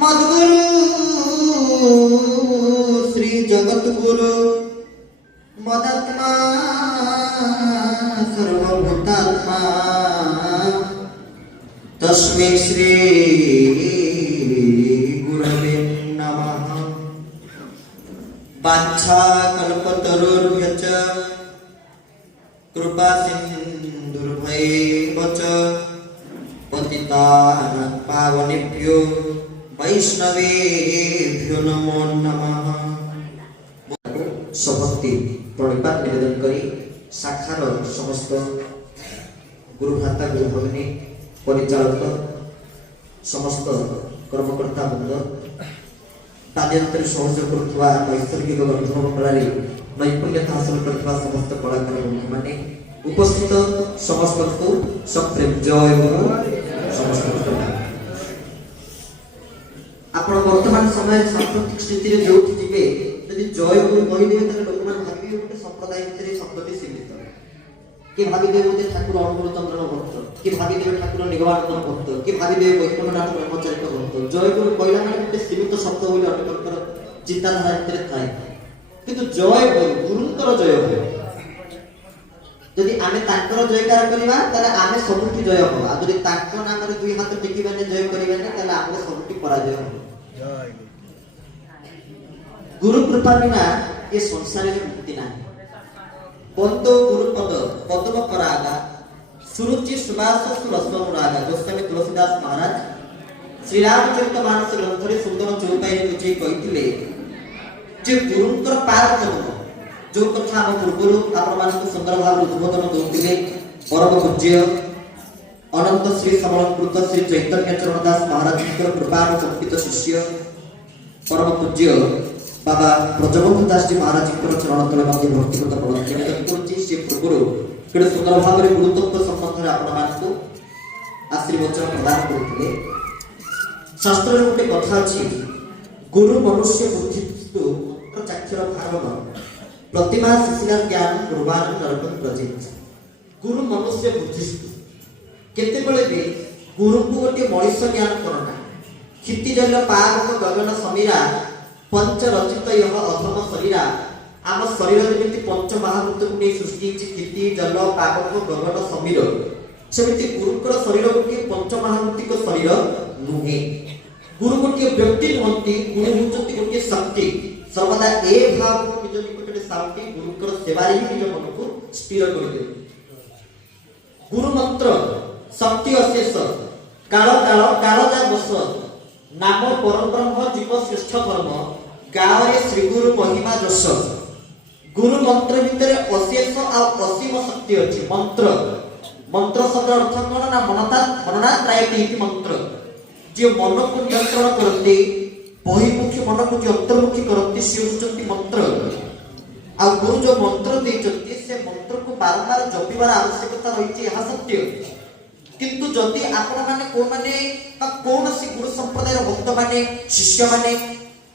मद्गुरु श्री जगद्गुरु मदात्मा सर्वभूतात्मा तस्मै श्री गुरवे नमः। वाञ्छा कल्पतरुर्भ्यश्च कृपा सिन्धुर्भैव च पतितानां पावनेभ्यो वैष्णवेभ्यो नमो नमः। सभक्ति प्रणिपात निवेदन करी शाखार समस्त गुरुभ्राता गुरु भगिनी परिचालक समस्त कर्मकर्ता वृंद ताद्यंतर सहयोग करुवा नैसर्गिक गंधर्व कलारे नैपुण्यता हासिल करुवा समस्त कलाकार बंधु माने उपस्थित समस्त को सप्रेम जय गुरु समस्त आपण वर्तमान समय सांस्कृतिक स्थिति रे जोठी जिवे यदि जय गुरु कहि देबे त लोक मान भाबिबे गोटे संप्रदाय भितर शब्दटी सीमित कि भाबिबे गोटे ठाकुर अनुकूल चंद्रन भक्त कि भाबिबे ठाकुर निगमानंद भक्त कि भाबिबे वैष्णवनाथ ब्रह्मचारिक भक्त जय गुरु कहिला माने गोटे सीमित शब्द बोली अनेककर चिंताधारा भितर थाए किंतु जय गुरु गुरुंकर जय हो यदि आमे तांकर जयकार करिबा ताले आमे सबुठी जय हो आ यदि तांकर नाम रे दुई हाथ टेकिबाने जय करिबाने ताले आमे सबुठी पराजय हो। गुरु कृपा बिना ये संसार में मुक्ति नहीं। बंदो गुरुपद पद्म परागा सुरुचि सुबास सुरस्वनुरागा गोस्वामी तुलसीदास महाराज श्री रामचरितमानस ग्रंथरे सुंदर चौपाई बुझे कहिथिले जे गुरुंकर पार जन्म जो कथा हम पूर्वरु आपण मानक सुंदर भाव उद्बोधन दोतिले परम पूज्य अनंत श्री समलकृत श्री चैतन्य चरणदास महाराज कृपा संपित शिष्य परम पूज्य बाबा ब्रजबंधु दास जी महाराज चरण तले मध्य भक्तिगत प्रवचन निवेदन करुछि। से पूर्वरु केडे सुंदर भाव रे गुरुत्व संबंध रे आपण मानक आशीर्वचन प्रदान करथिले। शास्त्र रे गोटे कथा अछि गुरु मनुष्य बुद्धिस्तु चक्षुर भारम प्रतिमा शिशिला ज्ञान कुर्बान नरकं प्रजित। गुरु मनुष्य बुद्धिस्तु केते बेले भी गुरु को गोटे मनुष्य ज्ञान करना क्षिति जल पावक गगन समीरा पंच रचित यह अधम शरीरा आम शरीर जेमिति पंच महाभूत को नै सृष्टि छि क्षिति जल पावक गगन समीर सेमिति गुरुकर शरीर गोटे पंच महाभूतिक शरीर नुहे। गुरु गोटे व्यक्ति नुहंती गुरु होचंती गोटे शक्ति सर्वदा ए भाव को निज निकटरे साउटी गुरुकर सेवारे ही निज मन को स्थिर कर दे। गुरु मंत्र शक्ति अशेष काल काल काल जा बस नाम परब्रह्म जीव श्रेष्ठ धर्म गावरे श्री गुरु महिमा जस। गुरु मंत्र भितर अशेष आ असीम शक्ति अछि। मंत्र मंत्र शब्द अर्थ कोन ना मनना त्रायति मंत्र जे मन को नियंत्रण करते बहिमुखी मन को जो अंतर्मुखी करते से होचंती मंत्र। आ गुरु जो मंत्र देचंती से मंत्र को बारंबार जपिबार आवश्यकता रहिछि यह सत्य। किंतु जदि आपण माने को माने कोनसी गुरु संप्रदाय भक्त माने शिष्य माने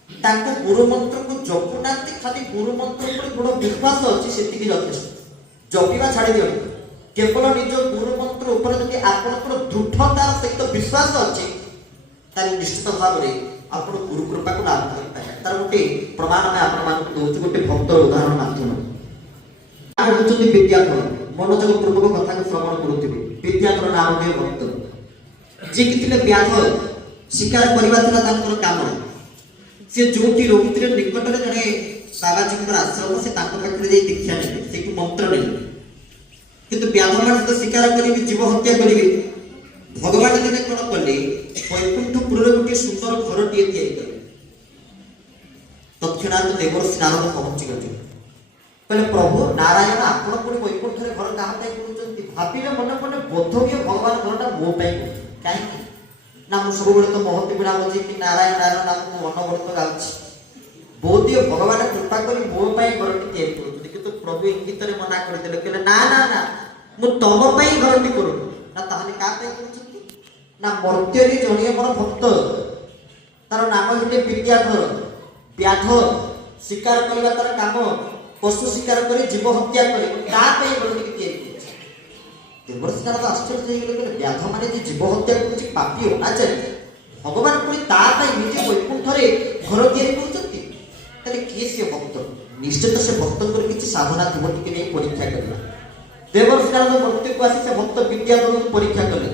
ताको गुरु मंत्र को जपुनांती खाली गुरु मंत्र पर बड़ विश्वास अछि सेतिकी यथेष्ट जपिबा छाडी दियो केवल निज गुरु मंत्र ऊपर जदि आपनकर दृढ़ता सहित विश्वास अछि ताले निश्चित भाव रे आपण गुरु कृपा को लाभ करि पाए। तार गोटे प्रमाण में आपण मान दोच गोटे भक्तर उदाहरण माध्यम आ होचंती विद्याधर मनोजग पूर्वक कथा को श्रवण करूथिबे। विद्याधर नाम दे भक्त जे किथिले व्याध शिकार करिवा थिला तांकर काम से जोटी रोगित्र निकट रे जने बाबाजी को आश्रम से तांकर पाखरे जे दीक्षा ने से को मंत्र नै किंतु व्याध मान तो शिकार करी जीव हत्या करिवे भगवान ने कोन कले वैकुंठपुर रे गोटे सुंदर घर टिए तैयारी करे तत्क्षणात देवर्षि नारद पहुंची गले कहले प्रभु नारायण आपण कोन वैकुंठ रे घर कहां ताई करूचंती भाबिले मन मन बोधव्य भगवान घरटा मो पाई काहे ना मु सब बेले तो महति बिना बजे कि नारायण नारायण नाम को अनवरत गाउछि बोधव्य भगवान कृपा करी मो पाई घरटी तैयारी करूचंती किंतु प्रभु इंगित रे मना कर देले कहले ना ना ना मु तम पाई घरटी करू ना ताहले का पाई करूचंती ना मर्त्य रे जणिए मोर भक्त तार नाम हेले विद्याधर व्याध शिकार करबा तार काम पशु शिकार करे जीव हत्या करे ता पे बरटी के तैयारी देवर्षि नारद आश्चर्य होई गेले व्याध माने जे जीव हत्या करूची पापी हो ना चले ভগবান পুଣି ତା ପାଇଁ ନିଜେ ବୈକୁଣ୍ଠରେ ଘର ତିଆରି କରୁଛନ୍ତି। ତାହେଲେ କିଏ ସେ ଭକ୍ତ? ନିଶ୍ଚିତ ସେ ଭକ୍ତଙ୍କର କିଛି ସାଧନା ଥିବ। ଟିକେ ନେଇ ପରୀକ୍ଷା କରିବା। ଦେବର୍ଷି ନାରଦ ମୃତ୍ୟୁକୁ ଆସି ସେ ଭକ୍ତ ବିଦ୍ୟାଧରଙ୍କୁ ପରୀକ୍ଷା କଲେ।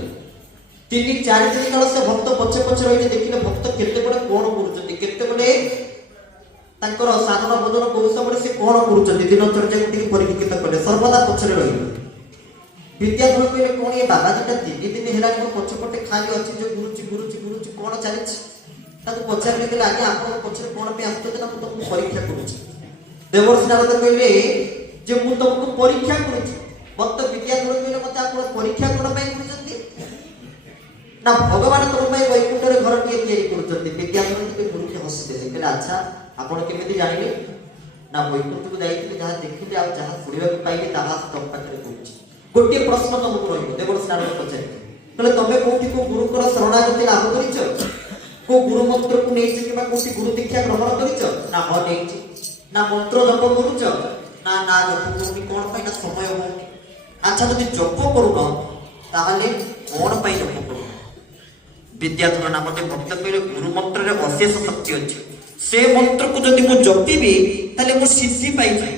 3-4 ଦିନ କାଳ ସେ ଭକ୍ତ ପଛେ ପଛେ ରହିଲେ, ଦେଖିଲେ ଭକ୍ତ କେତେବେଳେ କଣ କରୁଛନ୍ତି, କେତେବେଳେ ତାଙ୍କର ସାଧନା ଭୋଜନ କୋଉ ସମୟରେ ସେ କଣ କରୁଛନ୍ତି, ଦିନଚର୍ଯ୍ୟାକୁ ଟିକେ ପରୀକ୍ଷିତ କଲେ। ସର୍ବଦା ପଛରେ ରହିଲେ। ବିଦ୍ୟାଧର କହିଲେ, କଣ ଏ ବାବାଜୀଟା 3 ଦିନ ହେଲାଣି ମୋ ପଛପଟେ ଖାଲି ଅଛି, ଯେ ଗୁରୁଛି ଗୁରୁଛି ଗୁରୁଛି, କଣ ଚାଲିଛି? ତାକୁ ପଚାରିଲେ, କହିଲେ ଆଜ୍ଞା ଆପଣଙ୍କ ପଛରେ କଣ ପାଇଁ ଆସୁଛନ୍ତି? ନା ମୁଁ ତମକୁ ପରୀକ୍ଷା କରୁଛି। ଦେବର୍ଷି ନାରଦ କହିଲେ ଯେ ମୁଁ ତମକୁ ପରୀକ୍ଷା କରୁଛି। ଭକ୍ତ ବିଦ୍ୟାଧର କହିଲେ, ମତେ ଆପଣ ପରୀକ୍ଷା କଣ ପାଇଁ କରୁଛନ୍ତି? ନା ଭଗବାନ ତମ ପାଇଁ ବୈକୁଣ୍ଠରେ ଘରଟିଏ ତିଆରି କରୁଛନ୍ତି। ବିଦ୍ୟାଧର ଟିକେ ଗୁରୁଟି ହସିଦେଲେ, କହିଲେ ଆଚ୍ଛା ଆପଣ କେମିତି ଜାଣିଲେ? ନା ବୈକୁଣ୍ଠକୁ ଯାଇଥିଲେ, ଯାହା ଦେଖିଲେ ଆଉ ଯାହା ଶୁଣିବାକୁ ପାଇଲେ ତାହା ତମ ପାଖରେ କହୁଛି। ଗୋଟିଏ ପ୍ରଶ୍ନ ତମକୁ ରହିବ। ଦେବର୍ଷି ନାରଦ ପଚାରିଲେ, କହିଲେ ତମେ କୋଉଠି କୋଉ ଗୁରୁଙ୍କର ଶରଣାଗତି ଲାଭ କରିଛ? କୋଉ ଗୁରୁ ମନ୍ତ୍ରକୁ ନେଇଛ କିମ୍ବା କୋଉଠି ଗୁରୁ ଦୀକ୍ଷା ଗ୍ରହଣ କରିଛ? ନା ହଁ ନେଇଛି। ନା ମନ୍ତ୍ର ଜପ କରୁଛ? ନା ନା ଜପ କରୁନି। କଣ ପାଇଁ? ନା ସମୟ ହଉନି। ଆଚ୍ଛା ଯଦି ଜପ କରୁନ ତାହେଲେ କଣ ପାଇଁ ଜପ କରୁନ? ବିଦ୍ୟାଧର ନାମକ ଭକ୍ତ କହିଲେ, ଗୁରୁ ମନ୍ତ୍ରରେ ଅଶେଷ ଶକ୍ତି ଅଛି। ସେ ମନ୍ତ୍ରକୁ ଯଦି ମୁଁ ଜପିବି ତାହେଲେ ମୁଁ ସିଦ୍ଧି ପାଇଯାଏ।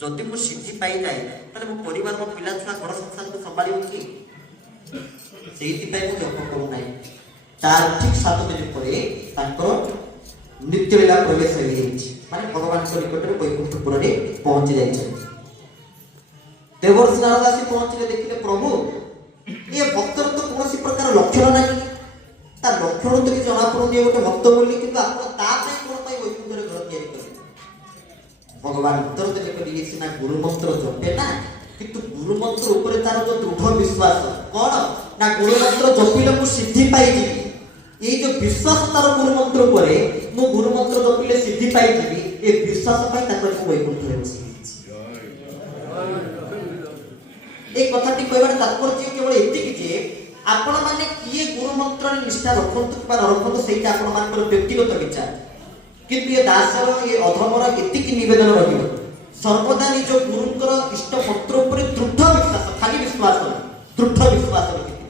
ଯଦି ମୁଁ ସିଦ୍ଧି ପାଇଯାଏ ତାହେଲେ ମୋ ପରିବାର, ମୋ ପିଲା ଛୁଆ, ଘର ସଂସାରକୁ ସମ୍ଭାଳିବ କି? ସେଇଥିପାଇଁ ମୁଁ ଜପ କରୁନାହିଁ। ତାର ଠିକ୍ 7 ଦିନ ପରେ ତାଙ୍କର ନିତ୍ୟଲୀଳା ପ୍ରବେଶ ହେଇଯାଇଛି, ମାନେ ଭଗବାନଙ୍କ ନିକଟରେ ବୈକୁଣ୍ଠପୁରରେ ପହଞ୍ଚି ଯାଇଛନ୍ତି। ଦେବର୍ଷି ନାରଦ ଆସି ପହଞ୍ଚିଲେ, ଦେଖିଲେ ପ୍ରଭୁ ଏ ଭକ୍ତର ତ କୌଣସି ପ୍ରକାର ଲକ୍ଷଣ ନାହିଁ। ତା ଲକ୍ଷଣ ତ କିଛି ଜଣାପଡୁନି ଗୋଟେ ଭକ୍ତ ବୋଲି, କିନ୍ତୁ ଆପଣ ତା ପାଇଁ କଣ ପାଇଁ ବୈକୁଣ୍ଠରେ ଘର ତିଆରି କଲେ? ଭଗବାନ ଉତ୍ତର ଦେଲେ, କହିଲେ ଇଏ ସିନା ଗୁରୁ ମନ୍ତ୍ର ଜପେ ନା, କିନ୍ତୁ ଗୁରୁ ମନ୍ତ୍ର ଉପରେ ତାର ଯୋଉ ଦୃଢ ବିଶ୍ୱାସ। କଣ? ନା ଗୁରୁ ମନ୍ତ୍ର ଜପିଲେ ମୁଁ ସିଦ୍ଧି ପାଇଯିବି। ଏଇ ଯୋଉ ବିଶ୍ୱାସ ତାର ଗୁରୁ ମନ୍ତ୍ର ଉପରେ, ମୁଁ ଗୁରୁ ମନ୍ତ୍ର ଜପିଲେ ସିଦ୍ଧି ପାଇଯିବି, ଏ ବିଶ୍ୱାସ ପାଇଁ ତାଙ୍କର ବୈକୁଣ୍ଠରେ ବସି। এই কথাটি কইবার তাৎপর্য কেবল এতিকি যে আপন মানে কিয়ে গুরু মন্ত্রের নিষ্ঠা রখন্তু কিবা রখন্তু সেইটা আপন মানকৰ ব্যক্তিগত বিচার, কিন্তু এ দাসর এ অধমর এতিকি নিবেদন রহিব সর্বদা নিজ গুরুଙ୍କର ইষ্ট মন্ত্র উপরে দৃঢ় বিশ্বাস, খালি বিশ্বাস দৃঢ় বিশ্বাস রখিবে।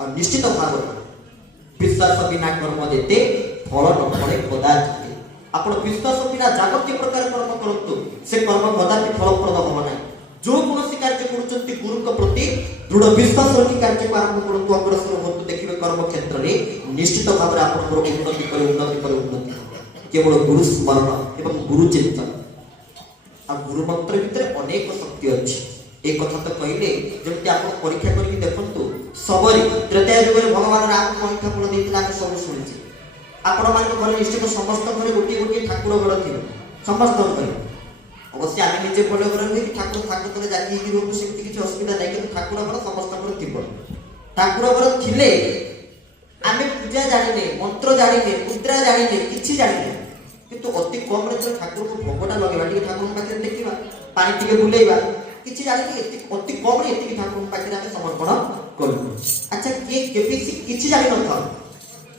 আর নিশ্চিত ভাবে বিশ্বাস বিনা কর্ম যেতে ফল ন ফলে কদাচিৎ। আপন বিশ্বাস বিনা যাবতীয় প্রকার কর্ম করন্তু, সে কর্ম কদাপি ফলপ্রদ হব না। जो कौन कार्य करुँच गुरु प्रति दृढ़ विश्वास रखी कार्य को आरंभ करूँ, अग्रसर हूँ, देखिए कर्म क्षेत्र में निश्चित भाव में आप उन्नति पर उन्नति पर उन्नति केवल गुरु स्मरण एवं गुरु चिंतन आ गुरु मंत्र भितर अनेक शक्ति अच्छी। एक कथा तो कहले जमी आप परीक्षा करके देखु सबरी त्रेता युग में भगवान राम परीक्षा फल देते आम सब शुणी। आपण मान घर निश्चित समस्त घर गोटे गोटे ठाकुर घर थी समस्त घर। अवश्य आम निजे बड़ घर नहीं ठाकुर ठाकुर तले जागी रोक सेमती किसी असुविधा नहीं, कि ठाकुर घर समस्त घर थी। ठाकुर घर थिले आम पूजा जाने, मंत्र जाने, मुद्रा जाने, किसी जाने, किंतु अति कम जो ठाकुर को भोगटा लगेगा, ठाकुर पाखे देखा पानी टे बुलेगा, किसी जाने अति कम ये ठाकुर पाखे आम समर्पण कलु। अच्छा किए किसी जानी न था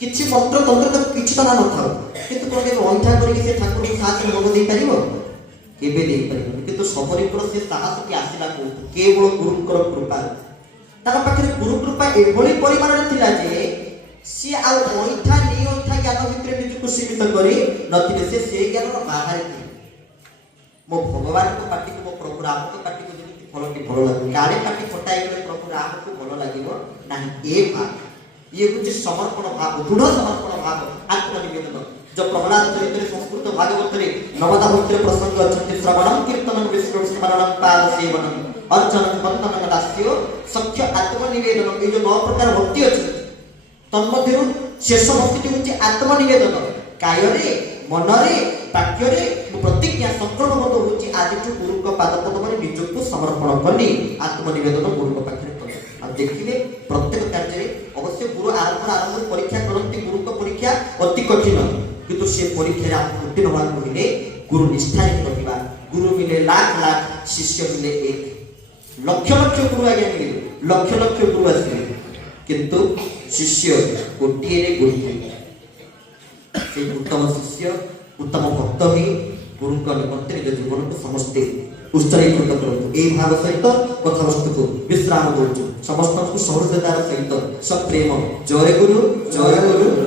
किसी मंत्र तंत्र तो किसी तो ना न था, किंतु कौन के अंधा करके ठाकुर को साहस भोग दे पार केबे दे पार, किंतु सबरी से साहस की आसला केवल गुरुंकर कृपा। तार पाखे गुरु कृपा एभली परिमाण थिला जे सी आ अंधा नि अंधा ज्ञान भितर निजको सीमित करी नथिले से ज्ञान बाहर थी। मो भगवान को पाटी को मो प्रभु राम को पाटी को जेति फलटी भल लागे, काले पाटी फटाई गले प्रभु राम को भल लागिवो नाही। ए भाव ये कुछ समर्पण भाव, दृढ़ समर्पण भाव, आत्मनिवेदन जो प्रहलाद चरित्र संस्कृत भागवत रे नवदा भक्तिर प्रसंग अछि। श्रवणम कीर्तनम विष्णु स्मरणम पाद सेवनम अर्चनम वंदनम दास्यो सख्य आत्मनिवेदन। ये जो 9 प्रकार भक्ति अछि तन्मध्यरु शेष भक्ति होछि आत्मनिवेदन। कायरे मनरे वाक्यरे प्रतिज्ञा संकल्पबद्ध होछि आदिठु गुरु को पाद पद्म रे निजको समर्पण कली आत्मनिवेदन गुरु को पाखरे कले। आ देखिले प्रत्येक कार्य रे अवश्य गुरु आरंभ परीक्षा करती। गुरु को परीक्षा अति कठिन, किंतु से परीक्षा उत्तीर्ण होगा कहले गुरु निष्ठा रखा। गुरु मिले लाख लाख, शिष्य मिले एक लक्ष लक्ष गुरु आज्ञा मिले, लक्ष लक्ष गुरु आसे, किंतु शिष्य गोटे गोटे। से उत्तम शिष्य उत्तम भक्त ही गुरु निमंत्रण निज जीवन को समस्ते उत्सर्गीकृत करते। यही भाव सहित कथावस्तु को विश्राम दूँ समस्त को सहृदयतार सहित सब प्रेम। जय गुरु जय गुरु।